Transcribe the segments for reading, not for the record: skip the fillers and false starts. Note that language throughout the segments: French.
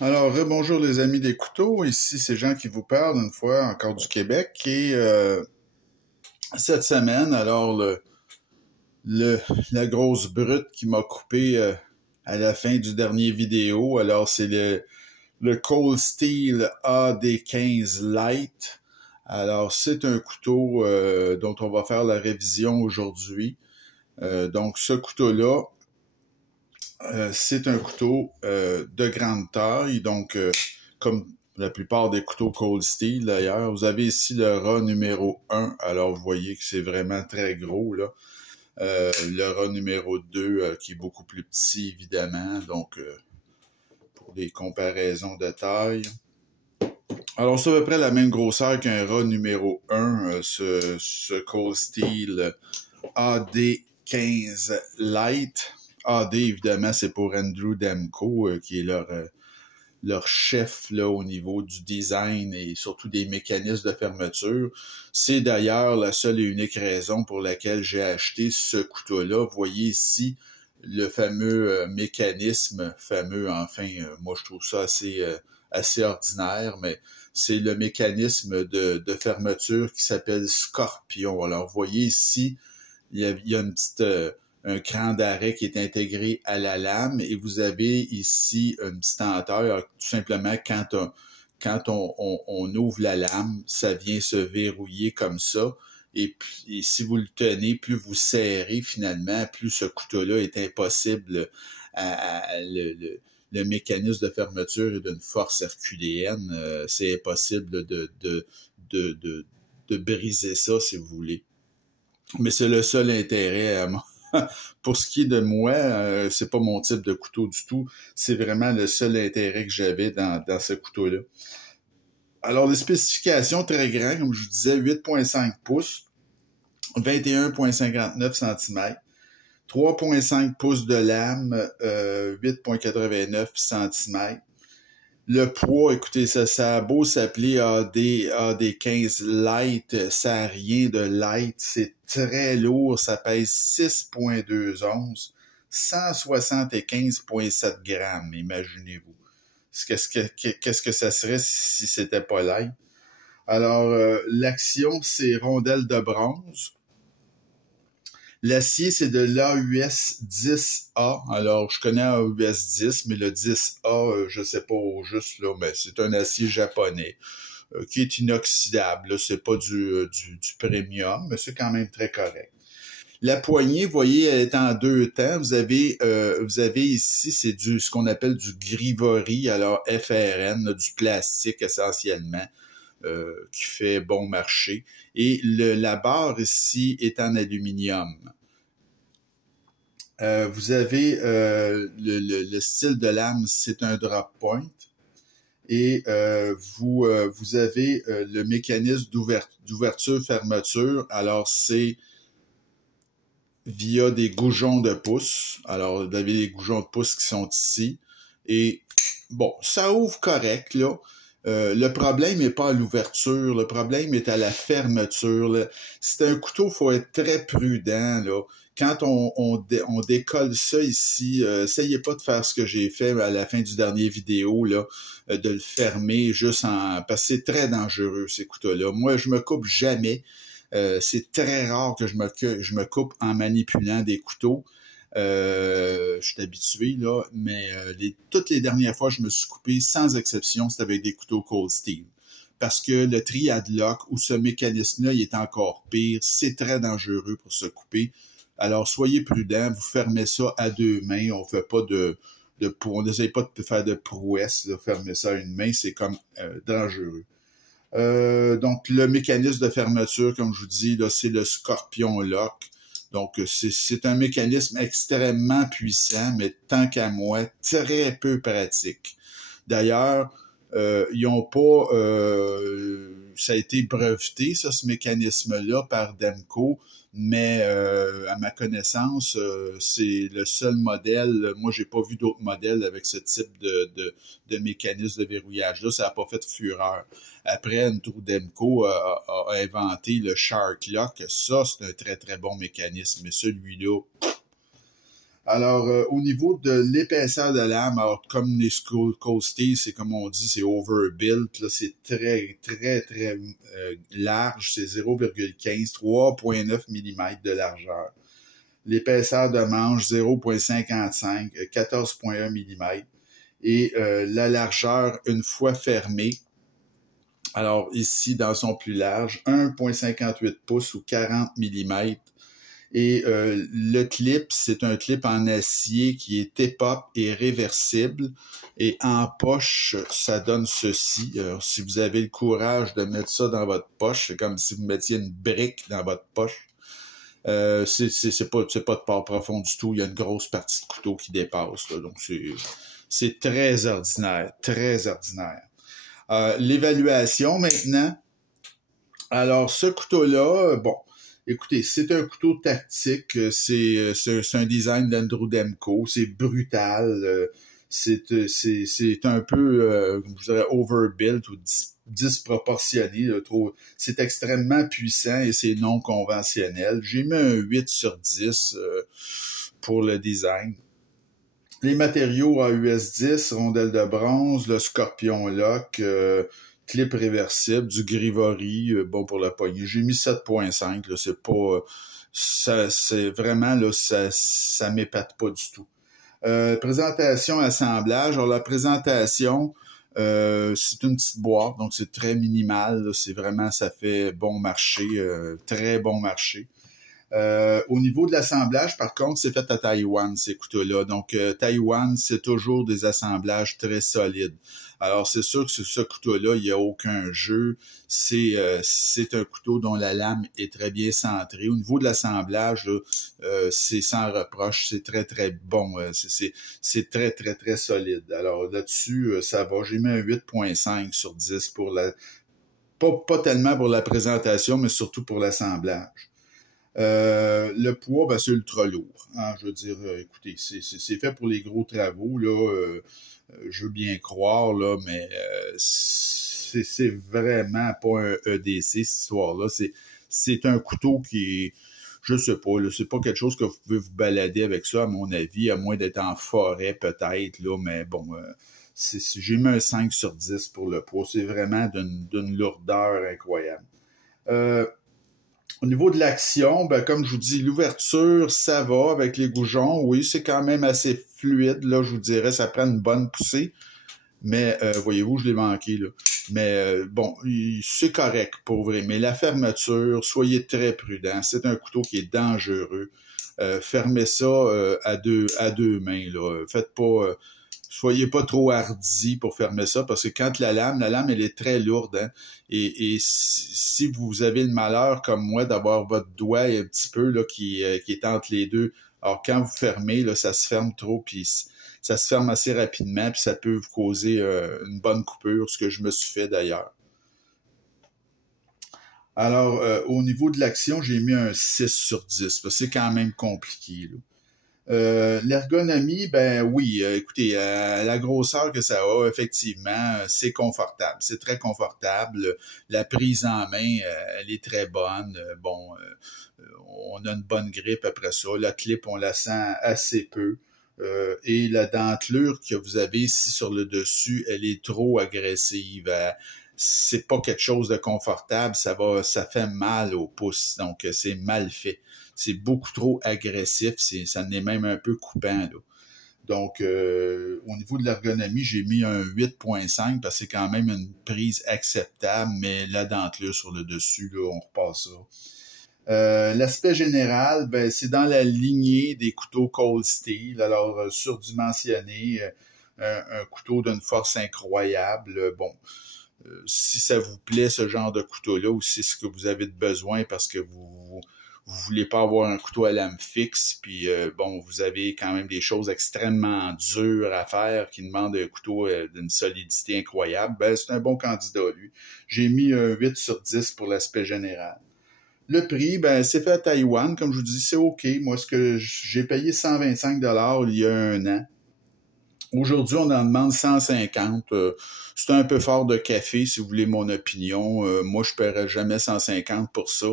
Alors, bonjour les amis des couteaux, ici c'est Jean qui vous parle une fois encore du Québec et cette semaine, alors le la grosse brute qui m'a coupé à la fin du dernier vidéo, alors c'est le Cold Steel AD15 Lite. Alors c'est un couteau dont on va faire la révision aujourd'hui. Donc ce couteau-là, c'est un couteau de grande taille, donc comme la plupart des couteaux Cold Steel d'ailleurs. Vous avez ici le ras numéro 1, alors vous voyez que c'est vraiment très gros là. Le ras numéro 2 qui est beaucoup plus petit évidemment, donc pour des comparaisons de taille. Alors c'est à peu près la même grosseur qu'un ras numéro 1, ce Cold Steel AD15 Lite. AD, évidemment, c'est pour Andrew Demko, qui est leur chef là, au niveau du design et surtout des mécanismes de fermeture. C'est d'ailleurs la seule et unique raison pour laquelle j'ai acheté ce couteau-là. Vous voyez ici le fameux mécanisme, moi je trouve ça assez ordinaire, mais c'est le mécanisme de fermeture qui s'appelle Scorpion. Alors, vous voyez ici, il y a une petite... un cran d'arrêt qui est intégré à la lame et vous avez ici une petite hauteur. Tout simplement, quand on ouvre la lame, ça vient se verrouiller comme ça. Et si vous le tenez, plus vous serrez finalement, plus ce couteau-là est impossible le mécanisme de fermeture est d'une force herculéenne. C'est impossible de briser ça, si vous voulez. Mais c'est le seul intérêt à moi. Pour ce qui est de moi, c'est pas mon type de couteau du tout. C'est vraiment le seul intérêt que j'avais dans ce couteau-là. Alors, les spécifications très grandes, comme je vous disais, 8,5 pouces, 21,59 cm, 3,5 pouces de lame, 8,89 cm. Le poids, écoutez, ça a beau s'appeler AD15 Lite, ça n'a rien de light, c'est très lourd, ça pèse 6,2 onces, 175,7 grammes, imaginez-vous. Qu'est-ce que ça serait si c'était pas light? Alors, l'action, c'est rondelle de bronze. L'acier, c'est de l'AUS 10A. Alors, je connais AUS 10, mais le 10A, je sais pas au juste, là, mais c'est un acier japonais qui est inoxydable. Là, c'est pas du premium, mais c'est quand même très correct. La poignée, vous voyez, elle est en deux temps. Vous avez ici, c'est ce qu'on appelle du Grivori, alors FRN, là, du plastique essentiellement. Qui fait bon marché. Et la barre ici est en aluminium. Vous avez le style de lame, c'est un drop point. Et vous avez le mécanisme d'ouverture-fermeture. Alors, c'est via des goujons de pouce. Alors, vous avez les goujons de pouce qui sont ici. Et bon, ça ouvre correct, là. Le problème n'est pas à l'ouverture, le problème est à la fermeture. C'est un couteau, il faut être très prudent. Là. Quand on décolle ça ici, essayez pas de faire ce que j'ai fait à la fin du dernier vidéo, là, de le fermer juste parce que c'est très dangereux, ces couteaux-là. Moi, je me coupe jamais. C'est très rare que je me coupe en manipulant des couteaux. Je suis habitué, là, mais toutes les dernières fois, je me suis coupé, sans exception, c'était avec des couteaux Cold Steel. Parce que le triadlock ou ce mécanisme-là, il est encore pire. C'est très dangereux pour se couper. Alors, soyez prudents, vous fermez ça à deux mains. On fait pas on n'essaye pas de faire de prouesse, là, fermer ça à une main, c'est comme dangereux. Donc, le mécanisme de fermeture, comme je vous dis, là, c'est le Scorpion Lock. Donc, c'est un mécanisme extrêmement puissant, mais tant qu'à moi, très peu pratique. D'ailleurs, ils ont pas... ça a été breveté, ça, ce mécanisme-là, par Demko, mais à ma connaissance, c'est le seul modèle. Moi, j'ai pas vu d'autres modèles avec ce type de mécanisme de verrouillage-là. Ça n'a pas fait fureur. Après, Andrew Demko a inventé le Shark Lock. Ça, c'est un très, très bon mécanisme. Mais celui-là... Alors, au niveau de l'épaisseur de lame, alors comme les Coasties, c'est comme on dit, c'est overbuilt, là, c'est très, très, très large, c'est 0,15, 3,9 mm de largeur. L'épaisseur de manche, 0,55, 14,1 mm. Et la largeur, une fois fermée, alors ici, dans son plus large, 1,58 pouces ou 40 mm. Et le clip, c'est un clip en acier qui est hip-hop et réversible. Et en poche, ça donne ceci. Alors, si vous avez le courage de mettre ça dans votre poche, c'est comme si vous mettiez une brique dans votre poche. C'est pas de part profond du tout. Il y a une grosse partie de couteau qui dépasse, là. Donc, c'est très ordinaire. Très ordinaire. L'évaluation, maintenant. Alors, ce couteau-là, bon, écoutez, c'est un couteau tactique, c'est un design d'Andrew Demko, c'est brutal, c'est un peu, je dirais, overbuilt ou disproportionné, trop. C'est extrêmement puissant et c'est non conventionnel. J'ai mis un 8 sur 10 pour le design. Les matériaux AUS 10, rondelle de bronze, le Scorpion Lock, clip réversible, du Grivori, bon pour la poignée. J'ai mis 7.5, là, c'est pas... c'est vraiment, là, ça m'épate pas du tout. Présentation, assemblage. Alors, la présentation, c'est une petite boîte, donc c'est très minimal, là, c'est vraiment, ça fait bon marché, très bon marché. Au niveau de l'assemblage, par contre, c'est fait à Taïwan, ces couteaux-là. Donc, Taïwan, c'est toujours des assemblages très solides. Alors, c'est sûr que sur ce couteau-là, il n'y a aucun jeu. C'est un couteau dont la lame est très bien centrée. Au niveau de l'assemblage, c'est sans reproche. C'est très, très bon. C'est très, très, très solide. Alors, là-dessus, ça va. J'ai mis un 8.5 sur 10 pour la... Pas tellement pour la présentation, mais surtout pour l'assemblage. Le poids, ben, c'est ultra lourd. Hein, je veux dire, écoutez, c'est fait pour les gros travaux, là. Je veux bien croire, là, mais c'est vraiment pas un EDC, cette histoire-là. C'est un couteau qui est, je sais pas, là, c'est pas quelque chose que vous pouvez vous balader avec ça, à mon avis, à moins d'être en forêt, peut-être, là, mais bon, j'ai mis un 5 sur 10 pour le poids. C'est vraiment d'une lourdeur incroyable. Au niveau de l'action, ben, comme je vous dis, l'ouverture, ça va avec les goujons. Oui, c'est quand même assez fluide, là, je vous dirais, ça prend une bonne poussée. Mais, voyez-vous, je l'ai manqué, là. Mais, bon, c'est correct, pour vrai. Mais la fermeture, soyez très prudents. C'est un couteau qui est dangereux. Fermez ça à deux mains, là. Faites pas... soyez pas trop hardi pour fermer ça, parce que quand la lame, elle est très lourde, hein, et si vous avez le malheur, comme moi, d'avoir votre doigt un petit peu là, qui est entre les deux, alors quand vous fermez, là, ça se ferme trop, puis ça se ferme assez rapidement, puis ça peut vous causer une bonne coupure, ce que je me suis fait d'ailleurs. Alors, au niveau de l'action, j'ai mis un 6 sur 10, parce que c'est quand même compliqué, là. L'ergonomie, ben oui, écoutez, la grosseur que ça a, effectivement, c'est confortable. C'est très confortable. La prise en main, elle est très bonne. Bon, on a une bonne grippe après ça. La clip, on la sent assez peu. Et la dentelure que vous avez ici sur le dessus, elle est trop agressive. C'est pas quelque chose de confortable. Ça fait mal au pouce. Donc, c'est mal fait. C'est beaucoup trop agressif, ça en est même un peu coupant, là. Donc, au niveau de l'ergonomie, j'ai mis un 8.5 parce que c'est quand même une prise acceptable, mais la dentelure sur le dessus, là, on repasse ça. L'aspect général, ben, c'est dans la lignée des couteaux Cold Steel, alors surdimensionné, un couteau d'une force incroyable. Bon, si ça vous plaît, ce genre de couteau-là, ou si c'est ce que vous avez de besoin parce que vous voulez pas avoir un couteau à lame fixe, puis bon, vous avez quand même des choses extrêmement dures à faire qui demandent un couteau d'une solidité incroyable, ben c'est un bon candidat, lui. J'ai mis un 8 sur 10 pour l'aspect général. Le prix, ben c'est fait à Taïwan, comme je vous dis, c'est OK. Moi, ce que j'ai payé 125 $ il y a un an. Aujourd'hui, on en demande 150. C'est un peu fort de café, si vous voulez mon opinion. Moi, je ne paierais jamais 150 pour ça.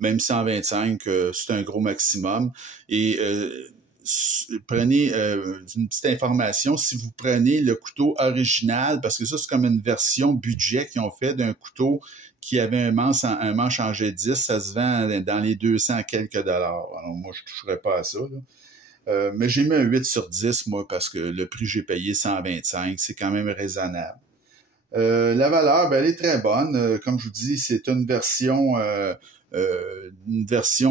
Même 125, c'est un gros maximum. Et prenez une petite information, si vous prenez le couteau original, parce que ça, c'est comme une version budget qu'ils ont fait d'un couteau qui avait un manche en G10, ça se vend dans les 200 quelques dollars. Alors, moi, je ne toucherais pas à ça, là. Mais j'ai mis un 8 sur 10, moi, parce que le prix que j'ai payé, 125, c'est quand même raisonnable. La valeur, ben, elle est très bonne. Comme je vous dis, c'est une version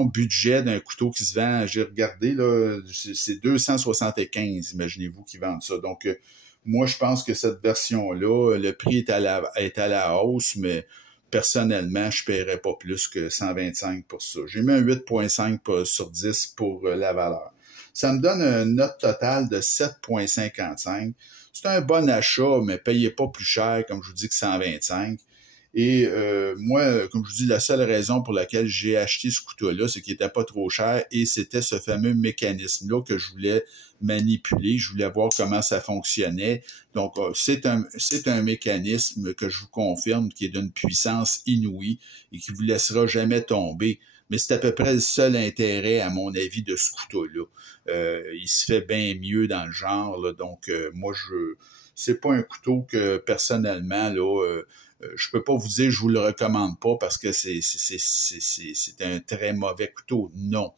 budget d'un couteau qui se vend, j'ai regardé, là, c'est 275, imaginez-vous, qui vendent ça. Donc, moi, je pense que cette version-là, le prix est à la hausse, mais personnellement, je ne paierais pas plus que 125 pour ça. J'ai mis un 8,5 sur 10 pour la valeur. Ça me donne une note totale de 7,55. C'est un bon achat, mais payez pas plus cher, comme je vous dis, que 125. Et moi, comme je vous dis, la seule raison pour laquelle j'ai acheté ce couteau-là, c'est qu'il n'était pas trop cher et c'était ce fameux mécanisme-là que je voulais manipuler. Je voulais voir comment ça fonctionnait. Donc, c'est un mécanisme que je vous confirme qui est d'une puissance inouïe et qui vous laissera jamais tomber. Mais c'est à peu près le seul intérêt, à mon avis, de ce couteau-là. Il se fait bien mieux dans le genre, là. Donc, moi, c'est pas un couteau que, personnellement, là, je peux pas vous dire je vous le recommande pas parce que c'est un très mauvais couteau. Non.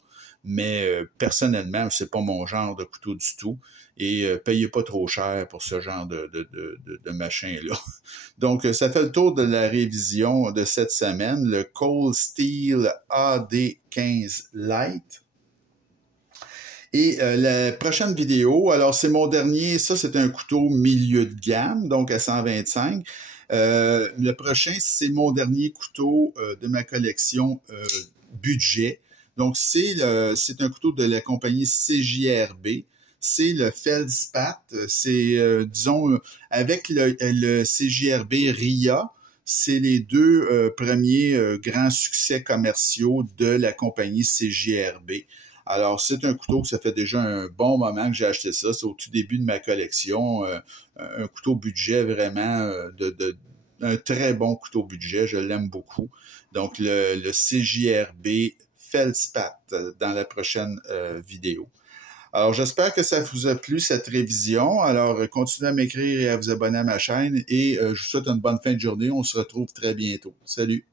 Mais personnellement, c'est pas mon genre de couteau du tout. Et payez pas trop cher pour ce genre de machin-là. Donc, ça fait le tour de la révision de cette semaine. Le Cold Steel AD15 Lite. Et la prochaine vidéo, alors c'est mon dernier, ça c'est un couteau milieu de gamme, donc à 125. Le prochain, c'est mon dernier couteau de ma collection budget. Donc, c'est un couteau de la compagnie CJRB. C'est le Feldspat. C'est, disons, avec le CJRB RIA, c'est les deux premiers grands succès commerciaux de la compagnie CJRB. Alors, c'est un couteau que ça fait déjà un bon moment que j'ai acheté ça. C'est au tout début de ma collection. Un couteau budget vraiment un très bon couteau budget. Je l'aime beaucoup. Donc, le CJRB Feldspat dans la prochaine vidéo. Alors, j'espère que ça vous a plu, cette révision. Alors, continuez à m'écrire et à vous abonner à ma chaîne. Et je vous souhaite une bonne fin de journée. On se retrouve très bientôt. Salut!